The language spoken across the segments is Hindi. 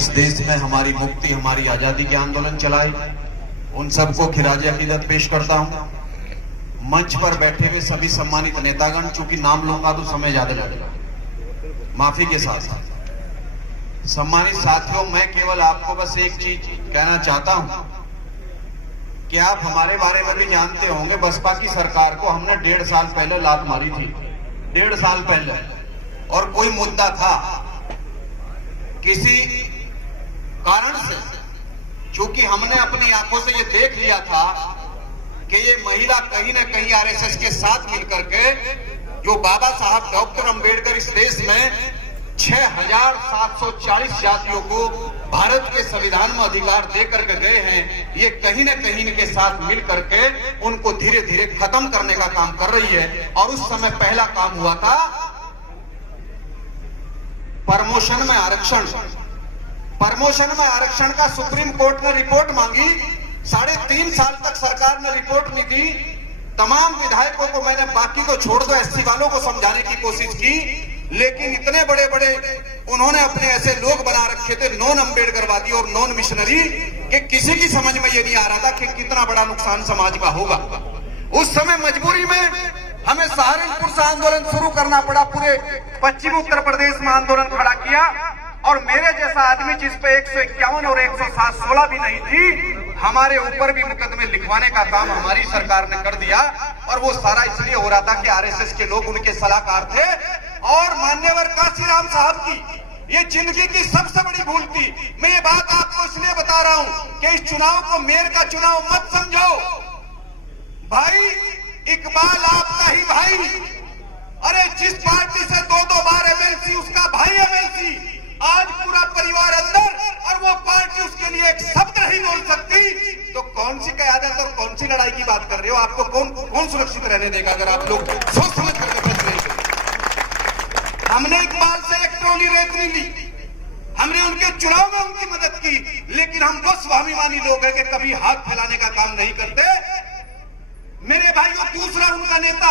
इस देश में हमारी मुक्ति, हमारी आजादी के आंदोलन चलाए, उन सबको खिराज अकीदत पेश करता हूं। मंच पर बैठे हुए सभी सम्मानित नेतागण, चूंकि नाम लूंगा तो समय ज्यादा लगेगा, माफी के साथ सम्मानित साथियों, मैं केवल आपको बस एक चीज कहना चाहता हूं कि आप हमारे बारे में भी जानते होंगे, बसपा की सरकार को हमने 1.5 साल पहले लात मारी थी, 1.5 साल पहले, और कोई मुद्दा था, किसी कारण से, चूंकि हमने अपनी आंखों से ये देख लिया था कि ये महिला कहीं ना कहीं आरएसएस के साथ मिलकर के, जो बाबा साहब डॉक्टर अंबेडकर इस देश में 6,740 जातियों को भारत के संविधान में अधिकार दे करके गए हैं, ये कहीं ना कहीं इनके साथ मिल करके उनको धीरे धीरे खत्म करने का काम कर रही है। और उस समय पहला काम हुआ था प्रमोशन में आरक्षण। प्रमोशन में आरक्षण का सुप्रीम कोर्ट ने रिपोर्ट मांगी, 3.5 साल तक सरकार ने रिपोर्ट नहीं दी। तमाम विधायकों को मैंने, बाकी को छोड़ दो, एससी वालों को समझाने की कोशिश की, लेकिन इतने बड़े बड़े उन्होंने अपने ऐसे लोग बना रखे थे, नॉन अम्बेडकरवादी और नॉन मिशनरी, कि किसी की समझ में ये नहीं आ रहा था कि कितना बड़ा नुकसान समाज का होगा। उस समय मजबूरी में हमें सहारनपुर से आंदोलन शुरू करना पड़ा, पूरे पश्चिम उत्तर प्रदेश में आंदोलन खड़ा किया, और मेरे जैसा आदमी जिस पे 151 और 107-16 भी नहीं थी, हमारे ऊपर भी मुकदमे लिखवाने का काम हमारी सरकार ने कर दिया। और वो सारा इसलिए हो रहा था कि आरएसएस के लोग उनके सलाहकार थे, और मान्यवर काशीराम साहब की ये जिंदगी की सबसे बड़ी भूल थी। मैं ये बात आपको इसलिए बता रहा हूं कि इस चुनाव को मेयर का चुनाव मत समझो भाई, इकबाल आपका ही भाई, अरे जिस पार्टी से 2-2 बार एमएलसी, उसका भाई एमएलसी, आज पूरा परिवार अंदर, और वो पार्टी उसके लिए एक शब्द नहीं बोल सकती, तो कौन सी कयादत और कौन सी लड़ाई की बात कर रहे हो? आपको कौन सुरक्षित रहने देगा अगर आप लोग सोच समझ करके फैसले लेंगे? हमने इकबाल से एक ट्रॉली रेत नहीं ली, हमने उनके चुनाव में उनकी मदद की, लेकिन हम वो स्वाभिमानी लोग हैं कि कभी हाथ फैलाने का काम नहीं करते। मेरे भाइयों, दूसरा उनका नेता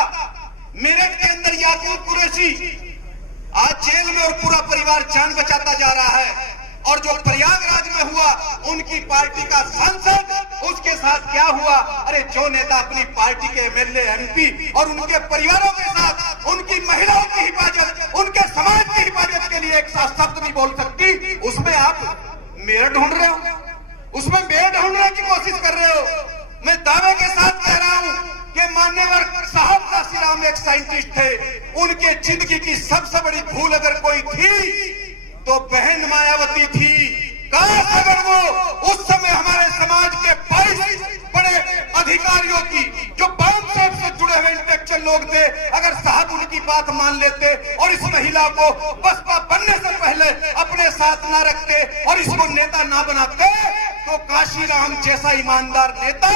मेरठ के अंदर याकूब कुरैशी आज जेल में, और पूरा परिवार जान बचाता जा रहा है। और जो प्रयागराज में हुआ, उनकी पार्टी का सांसद, उसके साथ क्या हुआ? अरे जो नेता अपनी पार्टी के एमएलए, एमपी और उनके परिवारों के साथ, उनकी महिलाओं की हिफाजत, उनके समाज की हिफाजत के लिए एक साथ शब्द नहीं बोल सकती, उसमें आप मेयर ढूंढ रहे हो, उसमें मेयर ढूंढने की कोशिश कर रहे हो। मैं दावे के साथ कह रहा हूं कि मान्यवर साहब काशीराम एक साइंटिस्ट थे, उनके जिंदगी की सबसे बड़ी भूल अगर कोई थी तो बहन मायावती थी। काश अगर वो उस समय हमारे समाज के 22 बड़े अधिकारियों की, जो बैंक से जुड़े हुए इंटेलेक्चुअल लोग थे, अगर साहब उनकी बात मान लेते और इस महिला को बसपा बनने से पहले अपने साथ ना रखते और इसको नेता ना बनाते, तो काशीराम जैसा ईमानदार नेता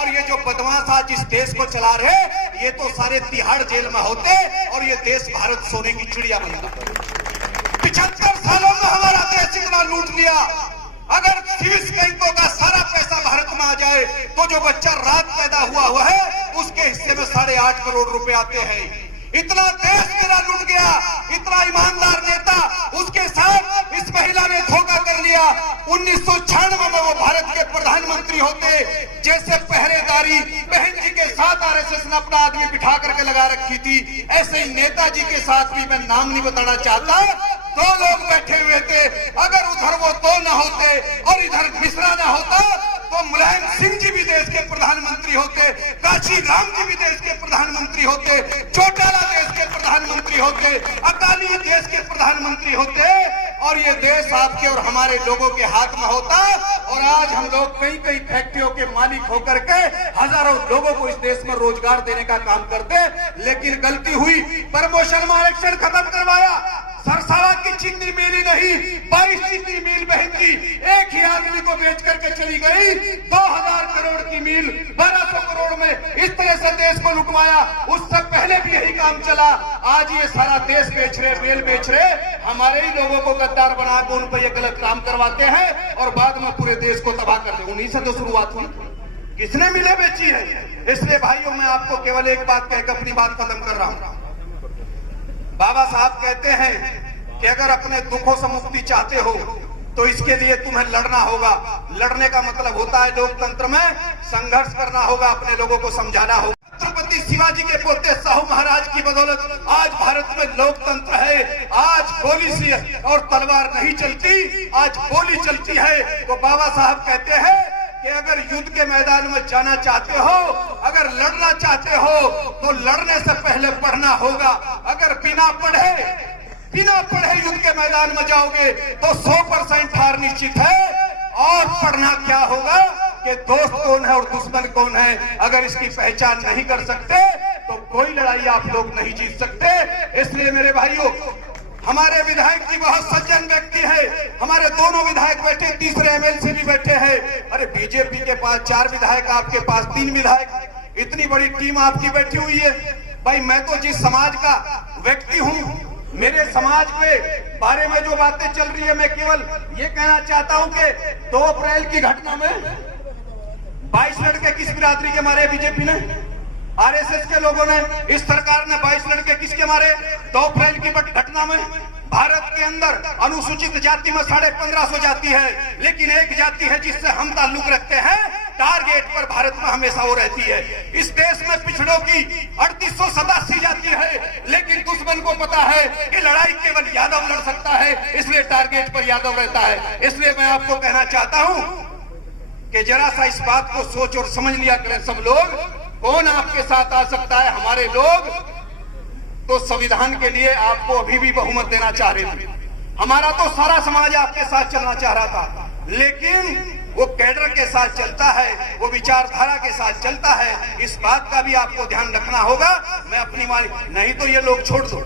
और ये जो बदमाश आज इस देश को चला रहे, ये तो सारे तिहाड़ जेल में होते और ये देश भारत सोने की चिड़िया बनता। 75 सालों में हमारा देश इतना लूट लिया, अगर 30 बैंकों का सारा पैसा भारत में आ जाए तो जो बच्चा रात पैदा हुआ है उसके हिस्से में 8.5 करोड़ रुपए आते हैं। इतना देश मेरा लूट गया, इतना ईमानदार नेता, उसके साथ इस महिला ने धोखा कर लिया। 1996 में वो भारत के प्रधानमंत्री होते, जैसे पहरेदारी बहन जी के साथ आरएसएस ने अपना आदमी बिठा करके लगा रखी थी, ऐसे ही नेताजी के साथ भी, मैं नाम नहीं बताना चाहता, 2 लोग बैठे हुए थे। अगर उधर वो 2 न होते और इधर मिश्रा न होता तो मुलायम सिंह जी भी देश के प्रधानमंत्री होते, काशीराम जी भी देश के प्रधानमंत्री होते, चौटाला देश के प्रधानमंत्री होते, अकाली देश के प्रधानमंत्री होते, और ये देश आपके और हमारे लोगों के हाथ में होता। और आज हम लोग कई फैक्ट्रियों के मालिक होकर के हजारों लोगों को इस देश में रोजगार देने का काम करते, लेकिन गलती हुई, प्रमोशन में आरक्षण खत्म करवाया, सरसावा की चीनी मिल ही नहीं, 22 चीनी मिल बहन जी एक ही आदमी को बेच करके चली गई। 2000 करोड़ की मिल 1200 करोड़ में इस तरह से देश को लुटवाया। उससे पहले भी यही काम चला। आज ये सारा देश बेच रहे, रेल बेच रहे, हमारे ही लोगों को गद्दार बना के उन पर ये गलत काम करवाते हैं और बाद में पूरे देश को तबाह करते। उन्हीं से तो शुरुआत हुई, किसने मिले बेची है। इसलिए भाइयों, मैं आपको केवल एक बात कहकर अपनी बात खत्म कर रहा हूं। बाबा साहब कहते हैं कि अगर अपने दुखों से मुक्ति चाहते हो तो इसके लिए तुम्हें लड़ना होगा। लड़ने का मतलब होता है लोकतंत्र में संघर्ष करना होगा, अपने लोगों को समझाना होगा। छत्रपति शिवाजी के पोते साहू महाराज की बदौलत आज भारत में लोकतंत्र है। आज गोली से और तलवार नहीं चलती, आज गोली चलती है। तो बाबा साहब कहते हैं कि अगर युद्ध के मैदान में जाना चाहते हो, अगर लड़ना चाहते हो, तो लड़ने से पहले पढ़ना होगा। अगर बिना पढ़े युद्ध के मैदान में जाओगे तो 100% हार निश्चित है। और पढ़ना क्या होगा कि दोस्त कौन है और दुश्मन कौन है। अगर इसकी पहचान नहीं कर सकते तो कोई लड़ाई आप लोग नहीं जीत सकते। इसलिए मेरे भाइयों, हमारे विधायक जी बहुत सज्जन व्यक्ति है। हमारे दोनों विधायक बैठे, तीसरे एमएलसी भी बैठे हैं। अरे बीजेपी के पास 4 विधायक, आपके पास 3 विधायक, इतनी बड़ी टीम आपकी बैठी हुई है। भाई मैं तो जिस समाज का व्यक्ति हूँ, मेरे समाज के बारे में जो बातें चल रही है, मैं केवल ये कहना चाहता हूं कि 2 अप्रैल की घटना में 22 लड़के किस बिरादरी के मारे बीजेपी ने, आरएसएस के लोगों ने, इस सरकार ने 22 लड़के किसके मारे 2 अप्रैल की घटना में। भारत के अंदर अनुसूचित जाति में 1550 जाति है, लेकिन एक जाति है जिससे हम ताल्लुक रखते हैं, टारगेट पर भारत में हमेशा वो रहती है। इस देश में पिछड़ों की 3887 जाति है, लेकिन दुश्मन को पता है कि लड़ाई केवल यादव लड़ सकता है, इसलिए टारगेट पर यादव रहता है। इसलिए मैं आपको कहना चाहता हूं कि जरा सा इस बात को सोच और समझ लिया करें सब लोग, कौन आपके साथ आ सकता है। हमारे लोग तो संविधान के लिए आपको अभी भी बहुमत देना चाह रहे थे। हमारा तो सारा समाज आपके साथ चलना चाह रहा था, लेकिन वो कैडर के साथ चलता है, वो विचारधारा के साथ चलता है। इस बात का भी आपको ध्यान रखना होगा। मैं अपनी मानी नहीं तो ये लोग छोड़ दो,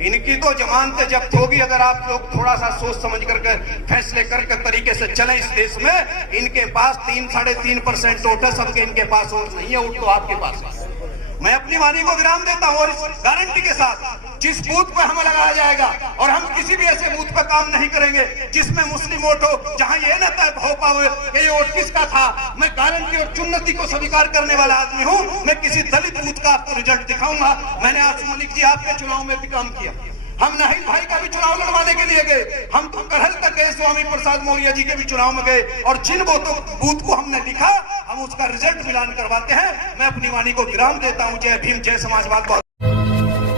इनकी तो जमानतें जब्त होगी। अगर आप लोग थोड़ा सा सोच समझ करके फैसले करके तरीके से चले इस देश में। इनके पास 3-3.5% वोट है, सबके इनके पास वोट नहीं है, वोट तो आपके पास है। मैं अपनी वाणी को विराम देता हूं और इस गारंटी के साथ जिस बूथ पर हमें लगाया जाएगा, और हम किसी भी ऐसे बूथ पर काम नहीं करेंगे जिसमें मुस्लिम वोट हो, जहां ये न तय हो पाए कि ये वोट किसका था। मैं गारंटी और चुन्नती को स्वीकार करने वाला आदमी हूं। मैं किसी दलित बूथ का आपको रिजल्ट दिखाऊंगा। मैंने आशु मलिक जी आपके चुनाव में भी काम किया, हम नाहिद भाई का भी चुनाव लड़वाने के लिए गए, हम तो करहल तक गए, स्वामी प्रसाद मौर्य जी के भी चुनाव में गए, और जिन बूथ को हमने लिखा हम उसका रिजल्ट मिलान करवाते हैं। मैं अपनी वाणी को विराम देता हूं। जय भीम, जय समाजवाद।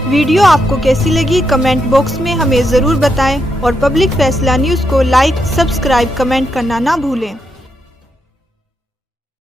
वीडियो आपको कैसी लगी कमेंट बॉक्स में हमें जरूर बताएं और पब्लिक फैसला न्यूज़ को लाइक, सब्सक्राइब, कमेंट करना ना भूलें।